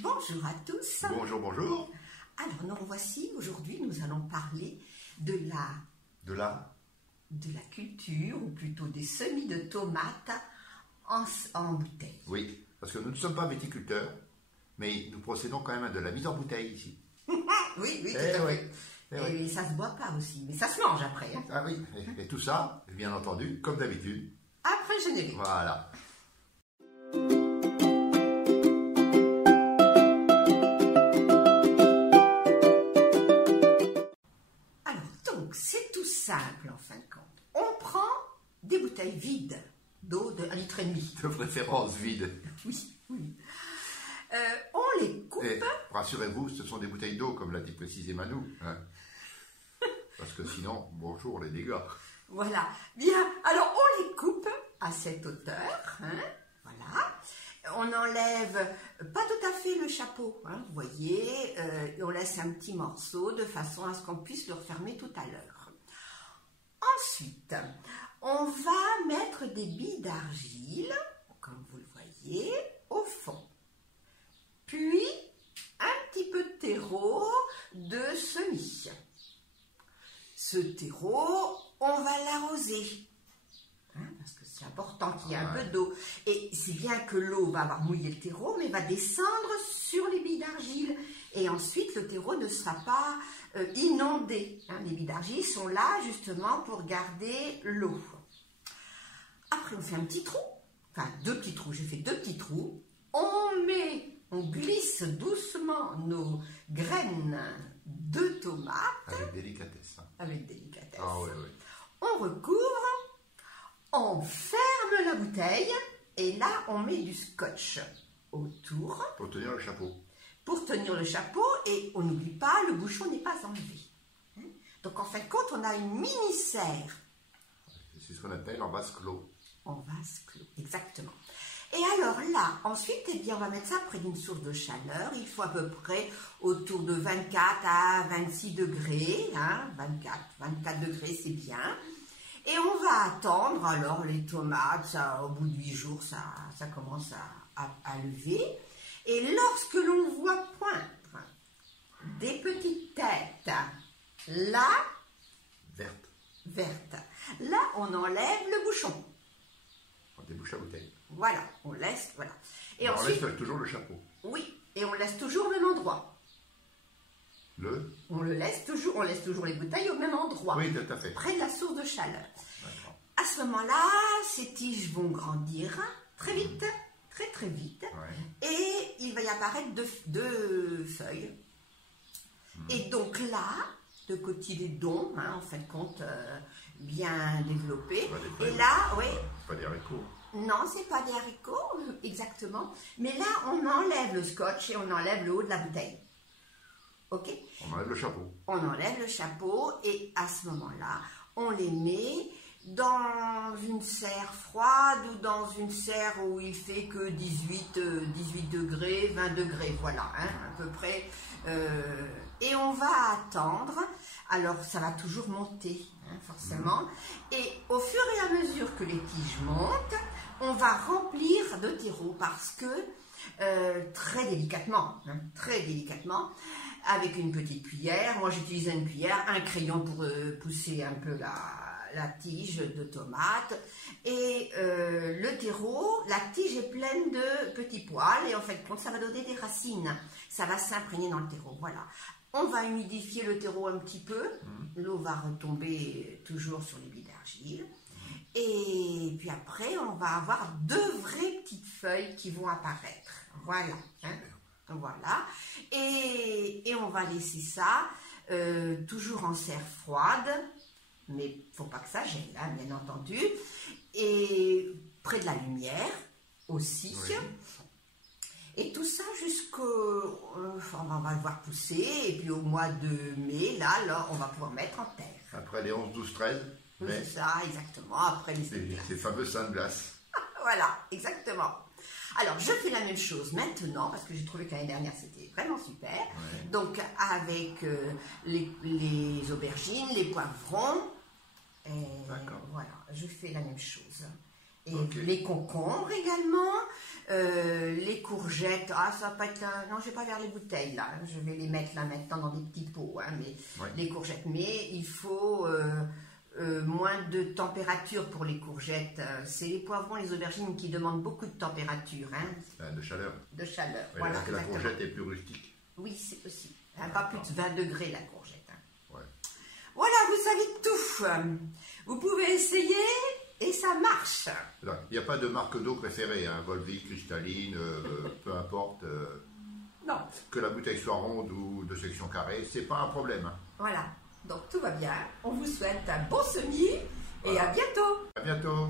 Bonjour à tous. Bonjour, bonjour. Alors nous revoici, aujourd'hui nous allons parler de la culture, ou plutôt des semis de tomates en bouteille. Oui, parce que nous ne sommes pas viticulteurs, mais nous procédons quand même à de la mise en bouteille ici. Oui, tout à fait. Et ça se boit pas aussi, mais ça se mange après. Hein. Ah oui, et tout ça, bien entendu, comme d'habitude. Après le générique. Voilà. C'est tout simple en fin de compte. On prend des bouteilles vides d'eau de 1,5 litre. De préférence vide. Oui. On les coupe. Et rassurez-vous, ce sont des bouteilles d'eau, comme l'a dit précisément Manou. Hein. Parce que sinon, bonjour les dégâts. Voilà. Bien, alors on les coupe à cette hauteur. Hein. Voilà. On enlève pas tout à fait le chapeau, hein, vous voyez, on laisse un petit morceau de façon à ce qu'on puisse le refermer tout à l'heure. Ensuite, on va mettre des billes d'argile, comme vous le voyez, au fond. Puis, un petit peu de terreau de semis. Ce terreau, on va l'arroser. Parce que c'est important qu'il y ait un peu d'eau. Et c'est bien que l'eau va avoir mouillé le terreau, mais va descendre sur les billes d'argile. Et ensuite, le terreau ne sera pas inondé. Les billes d'argile sont là justement pour garder l'eau. Après, on fait un petit trou. Enfin, 2 petits trous. J'ai fait 2 petits trous. On glisse doucement nos graines de tomates. Avec délicatesse. Hein. Avec délicatesse. Ah oui. On recouvre. On ferme la bouteille et là, on met du scotch autour. Pour tenir le chapeau. Pour tenir le chapeau et on n'oublie pas, le bouchon n'est pas enlevé. Donc en fin de compte, on a une mini-serre. C'est ce qu'on appelle en vase clos. En vase clos, exactement. Et alors là, ensuite, eh bien, on va mettre ça près d'une source de chaleur. Il faut à peu près autour de 24 à 26 degrés. 24 degrés, c'est bien. Et on va attendre, alors les tomates, ça, au bout de 8 jours, ça commence à lever. Et lorsque l'on voit poindre des petites têtes, là, vertes, là, on enlève le bouchon. On débouche la bouteille. Voilà, on laisse, voilà. Et ensuite, on laisse toujours le chapeau. Oui, et on laisse toujours au même endroit. On laisse toujours les bouteilles au même endroit. Oui, tout à fait. Près de la source de chaleur. À ce moment-là, ces tiges vont grandir très vite, très vite. Ouais. Et il va y apparaître deux feuilles. Et donc là, de cotylédons, en fin de compte, bien développés. Et là, oui. Pas des haricots. Non, c'est pas des haricots, exactement. Mais là, on enlève le scotch et on enlève le haut de la bouteille. Ok. On enlève le chapeau. On enlève le chapeau et à ce moment-là, on les met dans une serre froide ou dans une serre où il fait que 18 degrés, 20 degrés, voilà, à peu près. Et on va attendre. Alors, ça va toujours monter, forcément. Et au fur et à mesure que les tiges montent, on va remplir de terreau parce que, très délicatement, avec une petite cuillère, moi j'utilise une cuillère, un crayon pour pousser un peu la tige de tomate. Et le terreau, la tige est pleine de petits poils et en fait, ça va donner des racines. Ça va s'imprégner dans le terreau, voilà. On va humidifier le terreau un petit peu. L'eau va retomber toujours sur les billes d'argile. Et puis après, on va avoir 2 vraies petites feuilles qui vont apparaître. Voilà. Voilà. Et on va laisser ça toujours en serre froide. Mais il ne faut pas que ça gèle, bien entendu. Et près de la lumière aussi. Oui. Et tout ça jusqu'au... on va le voir pousser. Et puis au mois de mai, là, on va pouvoir mettre en terre. Après les 11, 12, 13 Oui, c'est ça, exactement. Après les ces fameux seins de glace. Voilà, exactement. Alors, je fais la même chose maintenant, parce que j'ai trouvé que l'année dernière, c'était vraiment super. Ouais. Donc, avec les aubergines, les poivrons. Voilà, je fais la même chose. Et Ok. les concombres également, les courgettes. Ah, ça va pas être là. Non, je vais pas vers les bouteilles là. Je vais les mettre là maintenant dans des petits pots. Hein, mais Ouais. les courgettes. Mais il faut moins de température pour les courgettes. C'est les poivrons, les aubergines qui demandent beaucoup de température, hein, De chaleur. de chaleur. Ouais, Voilà, parce que la exactement. courgette est plus rustique. Oui, c'est possible. Hein, pas plus de 20 degrés la courgette. Hein. Ouais. Voilà, vous savez tout. Vous pouvez essayer et ça marche. Il n'y a pas de marque d'eau préférée, hein, Volvic, cristalline, peu importe. Non. Que la bouteille soit ronde ou de section carrée, c'est pas un problème. Hein. Voilà. Donc tout va bien. On vous souhaite un bon semis et Voilà. à bientôt. À bientôt.